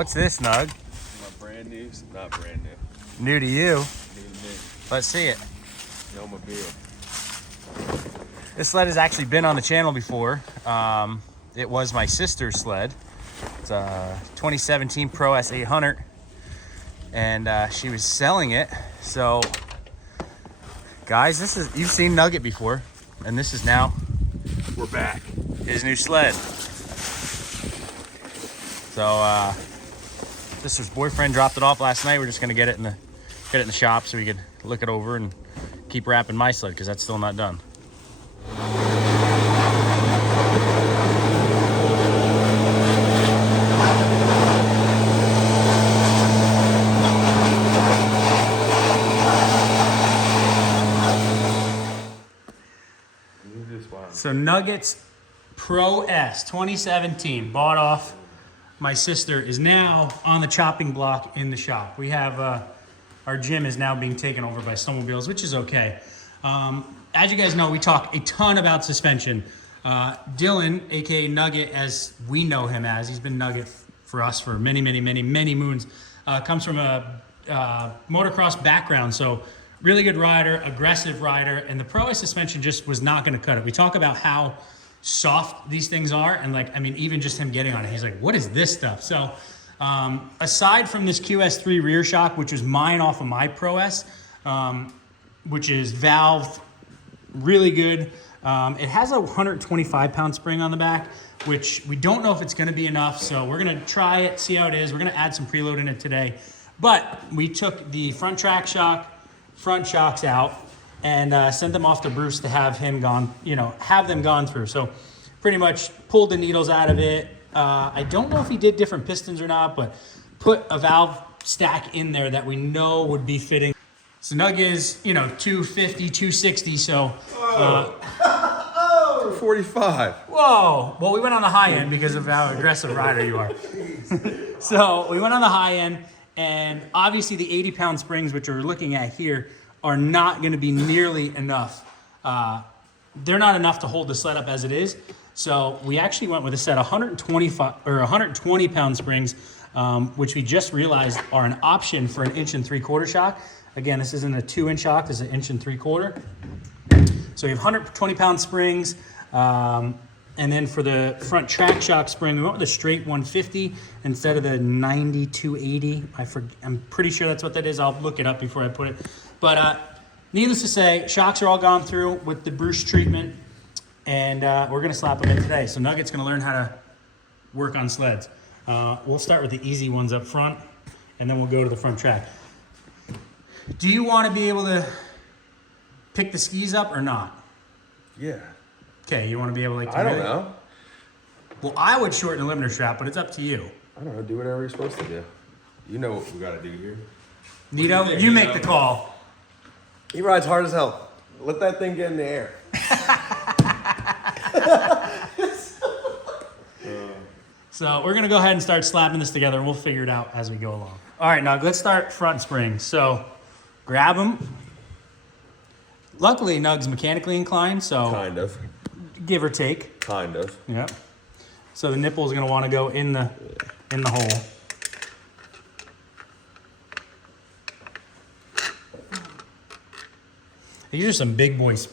What's this, Nug? My brand new, not brand new. New to you. New to me. Let's see it. Snowmobile. This sled has actually been on the channel before. It was my sister's sled. It's a 2017 Pro S800, and she was selling it. So, guys, you've seen Nugget before, and this is now We're back. his new sled. So, sister's boyfriend dropped it off last night. We're just gonna get it in the shop so we could look it over and keep wrapping my sled because that's still not done. So Nuggets Pro S 2017, bought off my sister, is now on the chopping block in the shop. We have our gym is now being taken over by snowmobiles, which is okay. As you guys know, we talk a ton about suspension. Dylan, aka Nugget, as we know him as, he's been Nugget for us for many moons. Comes from a motocross background, so really good rider, aggressive rider, and the Pro S suspension just was not going to cut it. We talk about how soft these things are, and even just him getting on it, he's like, what is this stuff? So aside from this QS3 rear shock, which was mine off of my Pro S, which is valved really good. It has a 125-pound spring on the back, which we don't know if it's going to be enough, so we're going to try it, see how it is. We're going to add some preload in it today. But we took the front track shock, front shocks out, and sent them off to Bruce to have him have them gone through. So pretty much pulled the needles out of it. I don't know if he did different pistons or not, but put a valve stack in there that we know would be fitting. So Nug is, 250, 260, so... 45. Whoa! Well, we went on the high end because of how aggressive rider you are. So we went on the high end, and obviously the 80-pound springs, which we're looking at here, are not going to be nearly enough. They're not enough to hold the sled up as it is. So we actually went with a set of 120-pound springs, which we just realized are an option for an 1 3/4 shock. Again, this isn't a 2-inch shock, this is an 1 3/4. So we have 120-pound springs. And then for the front track shock spring, we went with a straight 150 instead of the 90-280. I'm pretty sure that's what that is. I'll look it up before I put it. But needless to say, shocks are all gone through with the Bruce treatment, and we're going to slap them in today. So Nugget's going to learn how to work on sleds. We'll start with the easy ones up front, and then we'll go to the front track. Do you want to be able to pick the skis up or not? Yeah. Okay, you want to be able to I don't know. Well, I would shorten the limiter strap, but it's up to you. I don't know. Do whatever you're supposed to do. You know what we got to do here. Nito, you make the call. He rides hard as hell. Let that thing get in the air. So we're going to go ahead and start slapping this together, and we'll figure it out as we go along. All right, now let's start front springs. So grab them. Luckily, Nug's mechanically inclined, so... Kind of. Give or take. Kind of. Yep. So the nipple is going to want to go in the hole. These are some big boys.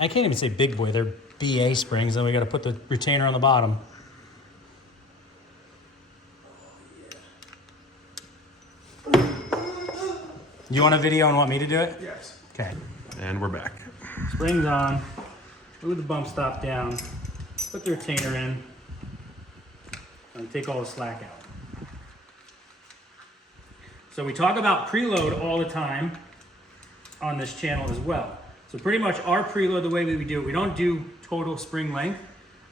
I can't even say big boy. They're BA springs. Then we got to put the retainer on the bottom. You want a video and want me to do it? Yes. Okay. And we're back. Springs on. Move the bump stop down. Put the retainer in. And take all the slack out. So we talk about preload all the time on this channel as well. So pretty much our preload, the way we do it, we don't do total spring length.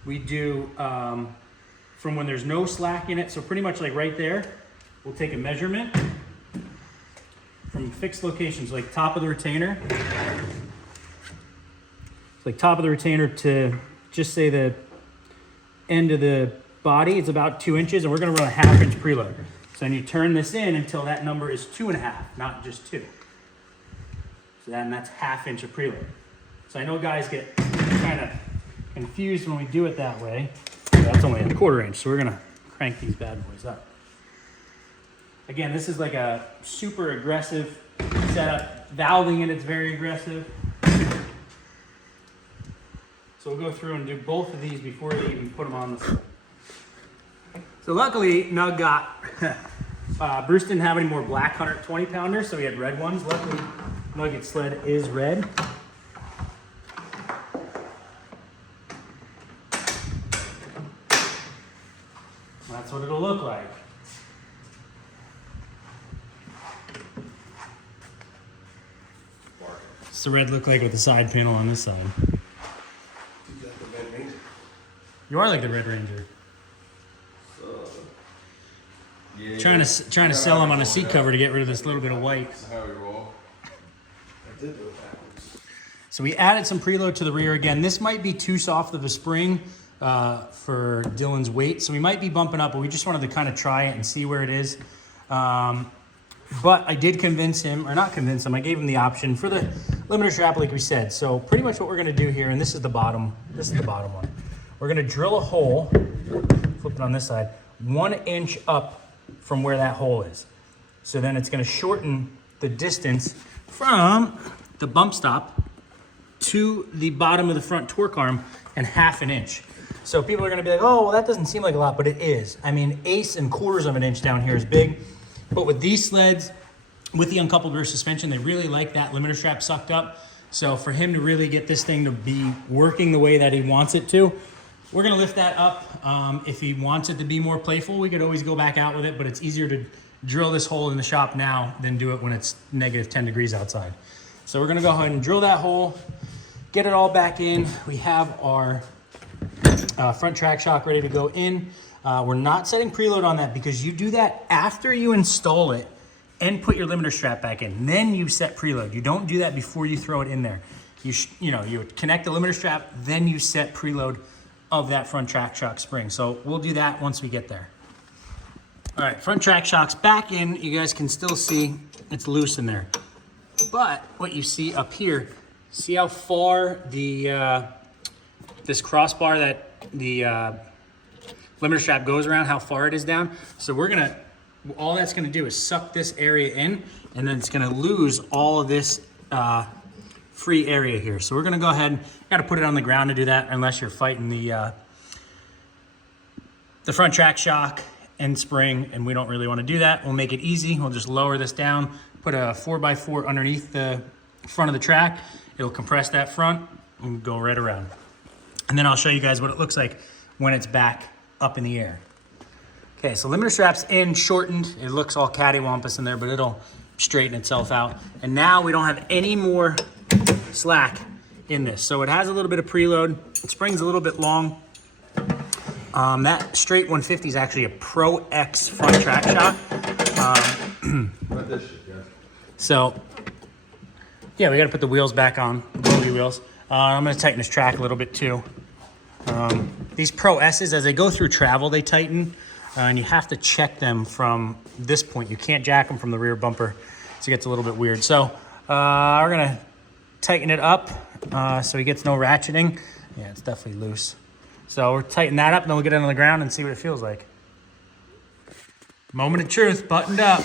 We do from when there's no slack in it. So pretty much like right there, we'll take a measurement from fixed locations, like top of the retainer. It's like top of the retainer to just say the end of the body. It's about 2 inches, and we're gonna run a 1/2 inch preload. So then you turn this in until that number is 2.5, not just 2. So that's 1/2 inch of preload. So I know guys get kind of confused when we do it that way. So that's only a 1/4 inch, so we're gonna crank these bad boys up. Again, this is like a super aggressive setup. Valving it, it's very aggressive. So we'll go through and do both of these before we even put them on the sled. So luckily, Nug got, Bruce didn't have any more black 120 pounders, so we had red ones. Luckily, Nugget's sled is red. That's what it'll look like. What's the red look like with the side panel on this side? You are like the Red Ranger. Yeah, Trying to sell them on a seat cover to get rid of this little bit of white. That's how we roll. I did do it backwards. So we added some preload to the rear. Again, this might be too soft of a spring for Dylan's weight, so we might be bumping up, but we just wanted to kind of try it and see where it is. But I did convince him, or not convince him, I gave him the option for the limiter strap like we said. So pretty much what we're gonna do here, and this is the bottom one. We're gonna drill a hole, flip it on this side, 1 inch up from where that hole is. So then it's gonna shorten the distance from the bump stop to the bottom of the front torque arm and 1/2 inch. So people are gonna be like, oh, well, that doesn't seem like a lot, but it is. I mean, 1/8 and 1/4 of an inch down here is big. But with these sleds, with the uncoupled rear suspension, they really like that limiter strap sucked up. So for him to really get this thing to be working the way that he wants it to, we're gonna lift that up. If he wants it to be more playful, we could always go back out with it, but it's easier to drill this hole in the shop now than do it when it's negative 10 degrees outside. So we're gonna go ahead and drill that hole, get it all back in. We have our front track shock ready to go in. We're not setting preload on that because you do that after you install it and put your limiter strap back in. Then you set preload. You don't do that before you throw it in there. You connect the limiter strap, then you set preload of that front track shock spring. So we'll do that once we get there. All right, front track shock's back in. You guys can still see it's loose in there. But what you see up here, see how far the this crossbar that the limiter strap goes around, how far it is down. So all that's gonna do is suck this area in, and then it's gonna lose all of this free area here. So we're gonna go ahead, gotta put it on the ground to do that unless you're fighting the front track shock and spring, and we don't really wanna do that. We'll make it easy. We'll just lower this down, put a 4x4 underneath the front of the track. It'll compress that front and go right around. And then I'll show you guys what it looks like when it's back up in the air. Okay, so limiter strap's in, shortened. It looks all cattywampus in there, but it'll straighten itself out. And now we don't have any more slack in this. So it has a little bit of preload. The spring's a little bit long. That straight 150 is actually a Pro X front track shock. Not this shit, guys. So, yeah, we gotta put the wheels back on, the bogey wheels. I'm gonna tighten this track a little bit too. These Pro S's, as they go through travel, they tighten, and you have to check them from this point. You can't jack them from the rear bumper, so it gets a little bit weird. So we're gonna tighten it up so he gets no ratcheting. Yeah, it's definitely loose. So we're tightening that up, and then we'll get it on the ground and see what it feels like. Moment of truth, buttoned up.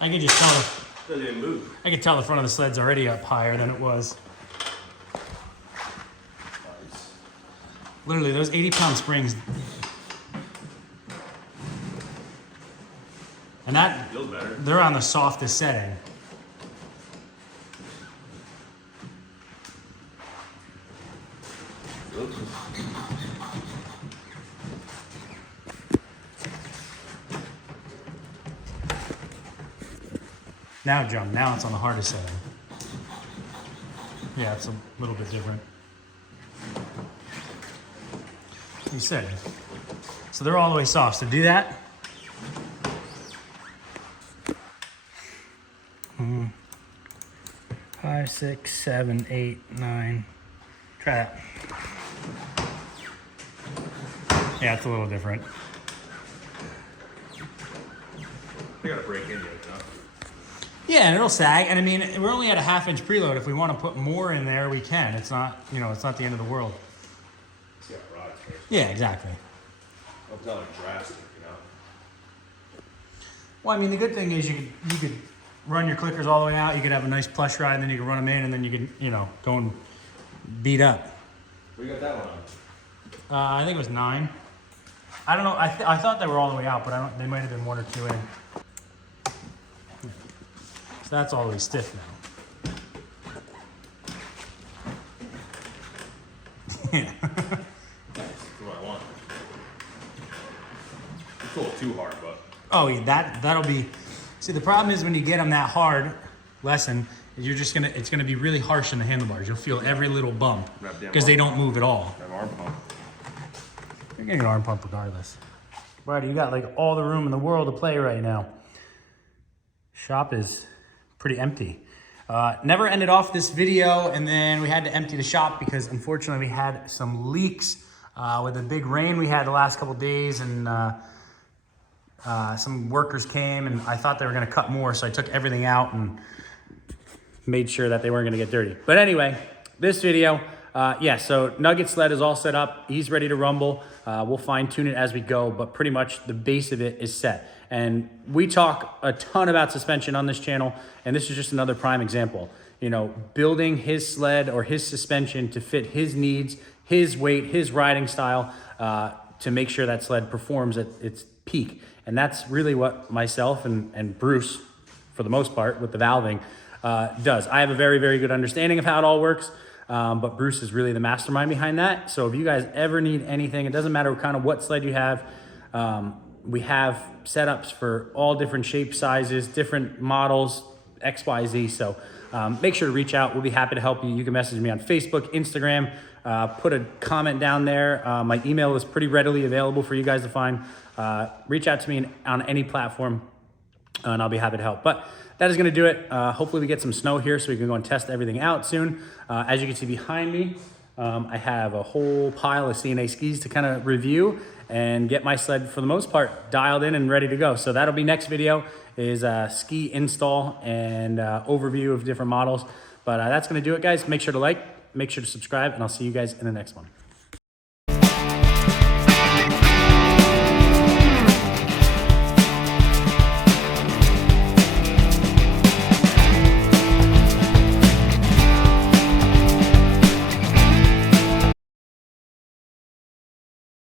I can just tell I can tell the front of the sled's already up higher than it was. Literally, those 80-pound springs. And that, Feels better. they're on the softest setting. Now jump, now it's on the hardest setting. Yeah, it's a little bit different. You said. So they're all the way soft, so do that. 5, 6, 7, 8, 9. Try that. Yeah, it's a little different. They gotta break into it, huh? Yeah, and it'll sag. And I mean, we're only at a 1/2-inch preload. If we want to put more in there, we can. It's not, you know, it's not the end of the world. It's got rods first. Yeah, exactly. It's not like drastic, you know? Well, I mean, the good thing is you could run your clickers all the way out. You could have a nice plush ride, and then you can run them in, and then you can, you know, go and beat up. We got that one on. I think it was 9. I don't know. I thought they were all the way out, but I don't. They might have been 1 or 2 in. So that's all the way stiff now. Yeah. That's what I want. It's a little too hard, but. Oh, yeah, that'll be. See, the problem is when you get them that hard, lesson, is it's gonna be really harsh in the handlebars. You'll feel every little bump because they don't move at all. That arm pump. You're getting an arm pump regardless. Right, you got like all the room in the world to play right now. Shop is pretty empty. Never ended off this video, and then we had to empty the shop because unfortunately we had some leaks with the big rain we had the last couple days, and some workers came, and I thought they were gonna cut more, so I took everything out and made sure that they weren't gonna get dirty. But anyway, this video, yeah, so Nugget sled is all set up. He's ready to rumble. We'll fine tune it as we go, but pretty much the base of it is set. And we talk a ton about suspension on this channel, and this is just another prime example. You know, building his sled or his suspension to fit his needs, his weight, his riding style, to make sure that sled performs at its peak. And that's really what myself and Bruce, for the most part, with the valving, does. I have a very, very good understanding of how it all works, but Bruce is really the mastermind behind that. So if you guys ever need anything, it doesn't matter kind of what sled you have, we have setups for all different shapes, sizes, different models, X, Y, Z. So make sure to reach out. We'll be happy to help you. You can message me on Facebook, Instagram, put a comment down there. My email is pretty readily available for you guys to find. Reach out to me on any platform, and I'll be happy to help. But that is going to do it. Hopefully we get some snow here so we can go and test everything out soon. As you can see behind me, I have a whole pile of CNA skis to kind of review and get my sled, for the most part, dialed in and ready to go. So that'll be next video, is ski install and overview of different models. But that's going to do it, guys. Make sure to like, make sure to subscribe, and I'll see you guys in the next one.